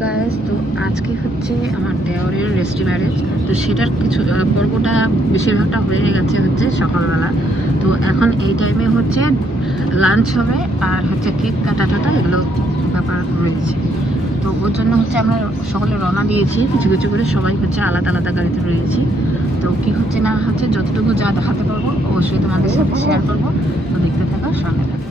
Guys তো আজকে হচ্ছে আমার দেওরের রেস্টি ম্যারেজ তো সেটার কিছু পর্বটা বেশিরভাগটা হয়ে গেছে হচ্ছে সকালবেলা। তো এখন এই টাইমে হচ্ছে লাঞ্চ হবে আর হচ্ছে কেক কাটা টাটা, এগুলো ব্যাপার রয়েছে। তো ওর জন্য হচ্ছে আমরা সকলে রওনা দিয়েছি। কিছু কিছু করে সবাই হচ্ছে আলাদা আলাদা গাড়িতে রয়েছি। তো কি হচ্ছে না হচ্ছে, যতটুকু যা দেখাতে পারব, অবশ্যই তোমাদের সাথে শেয়ার করব। তো দেখতে থাকো, সঙ্গে থাকো।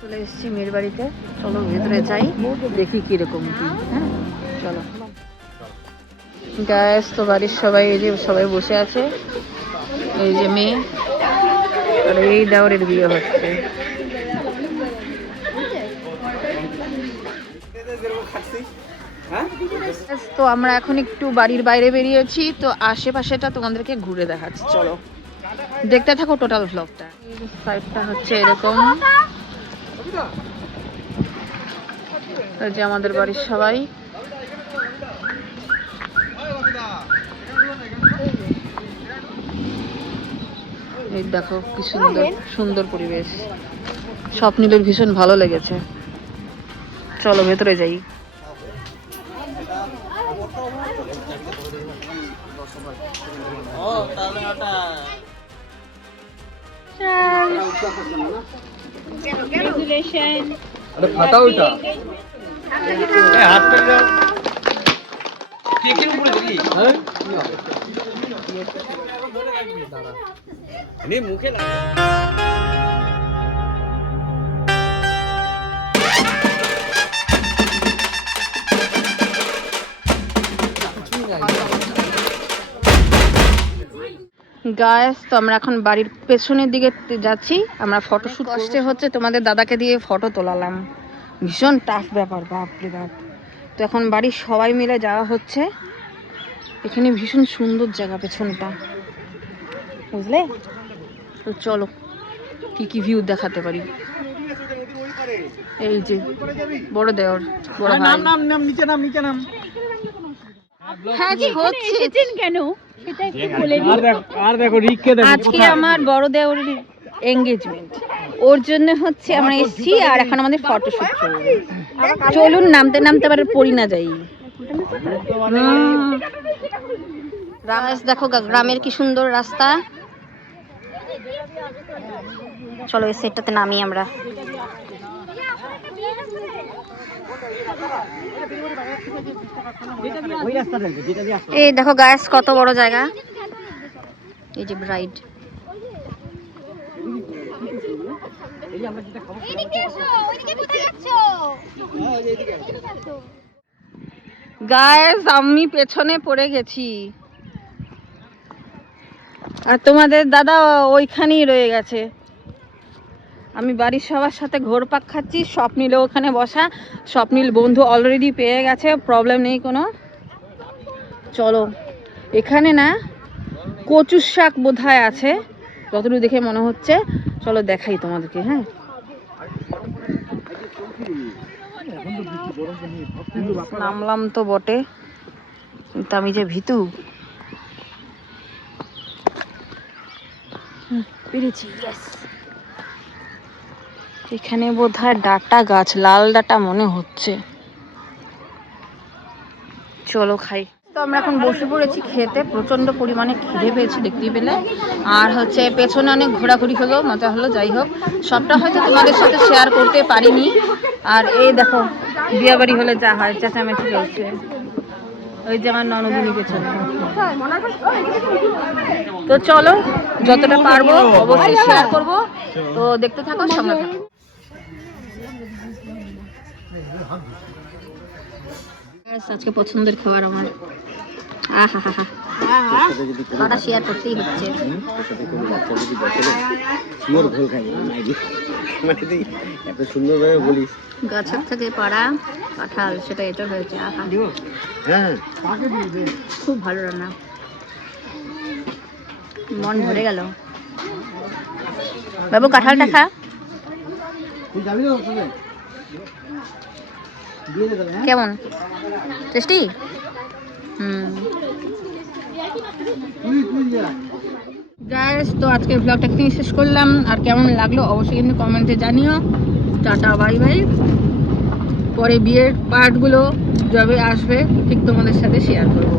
চলে এসেছি মেয়ের বাড়িতে। চলো ভেতরে যাই, দেখি কীরকম কি হ্যাঁ? চলো। গ্যাস, তো বাড়ির সবাই এই যে সবাই বসে আছে। এই যে মেয়ে। এই দেওয়ারের বিয়ে হচ্ছে। তো আমরা এখন একটু বাড়ির বাইরে বেরিয়েছি, তো আশেপাশেটা তোমাদেরকে ঘুরে দেখাচ্ছি। চলো। দেখতে থাকো টোটাল ভ্লগটা সাইডটা হচ্ছে এরকম। এই যে আমাদের বাড়ির সবাই। এই দেখো কি সুন্দর সুন্দর পরিবেশ। স্বপ্নীলের ভীষণ ভালো লেগেছে। চলো ভেতরে যাই। আরে ফাটা ওইটা। হাতটা কেকের উপরে দিলি হ্যাঁ? মুখে গায়েস তো আমরা এখন বাড়ির পেছনের দিকে যাচ্ছি। আমরা ফটোশুট কষ্টে হচ্ছে তোমাদের দাদাকে দিয়ে ফটো তোলালাম। ভীষণ টাফ ব্যাপার বাপরে বাপ। তো এখন বাড়ির সবাই মিলে যাওয়া হচ্ছে। এখানে ভীষণ সুন্দর জায়গা পেছনটা। বুঝলে? তো চলো কি কি ভিউ দেখাতে পারি? এই যে বড় দেওর বড় ভাই। নাম নাম নিচে নাম নিচে নাম। হ্যাঁ জি হচ্ছে। কেন? সেটা একটু বলে আর আর দেখো রিককে দেখো আজকে আমার বড় এঙ্গেজমেন্ট ওর জন্য হচ্ছে আমরা এসেছি আর এখন আমাদের ফটোশুট চলবে। চলুন নামতে নামতে আবার পড়ি না যাই। রামেশ দেখো গ্রামের কি সুন্দর রাস্তা। চলো এই সেটটাতে নামি আমরা। এই দেখো গায়েস কত বড় জায়গা। এই যে ব্রাইড গায়েস আমি পেছনে পড়ে গেছি। আর তোমাদের দাদা ওইখানেই রয়ে গেছে। আমি বাড়ির সবার সাথে ঘোরপাক খাচ্ছি স্বপ্নিলও ওখানে বসা। স্বপ্নিল বন্ধু অলরেডি পেয়ে গেছে প্রবলেম নেই কোনো। চলো, এখানে না কচুর শাক বোধহয় আছে যতটুকু দেখে মনে হচ্ছে। চলো দেখাই তোমাদেরকে হ্যাঁ। নামলাম তো বটে, কিন্তু আমি যে ভিতু। পেরেছি yes. বোধ হয় ডাটা গাছ, লাল ডাটা মনে হচ্ছে। চলো খাই। তো আমরা এখন বসে পড়েছি খেতে প্রচণ্ড পরিমাণে খিদে পেয়েছি, দেখতেই পেলে। আর হচ্ছে পেছনে অনেক ঘোরাঘুরি হলো, মজা হলো, যাই হোক। সবটা হয়তো তোমাদের সাথে শেয়ার করতে পারিনি। আর এই দেখো বিয়ে বাড়ি হলে যা হয়, চেঁচামেচি চলছে। ওই যে আমার ননদিনী পেছনে। তো চলো, যতটা পারব, অবশ্যই শেয়ার করব। তো দেখতে থাকো সঙ্গে থাকো। আজকে পছন্দের খাবার আমার। আহা হা হা কথা শেয়ার করতেই হচ্ছে। এত বলিস। গাছের থেকে পাড়া কাঁঠাল সেটা এটা হয়েছে হ্যাঁ। খুব ভালো রান্না। মন ভরে গেল। বাবু কাঁঠালটা খা। তুই যাবি না কেমন? টেস্টি? হুম। তুই তো আজকে ব্লগটা কিন্তু শেষ করলাম। আর কেমন লাগল অবশ্যই কিন্তু কমেন্টে জানিও। Tata bye bye. পরে বিয়ের পার্টগুলো যবে আসবে ঠিক তোমাদের সাথে শেয়ার করব।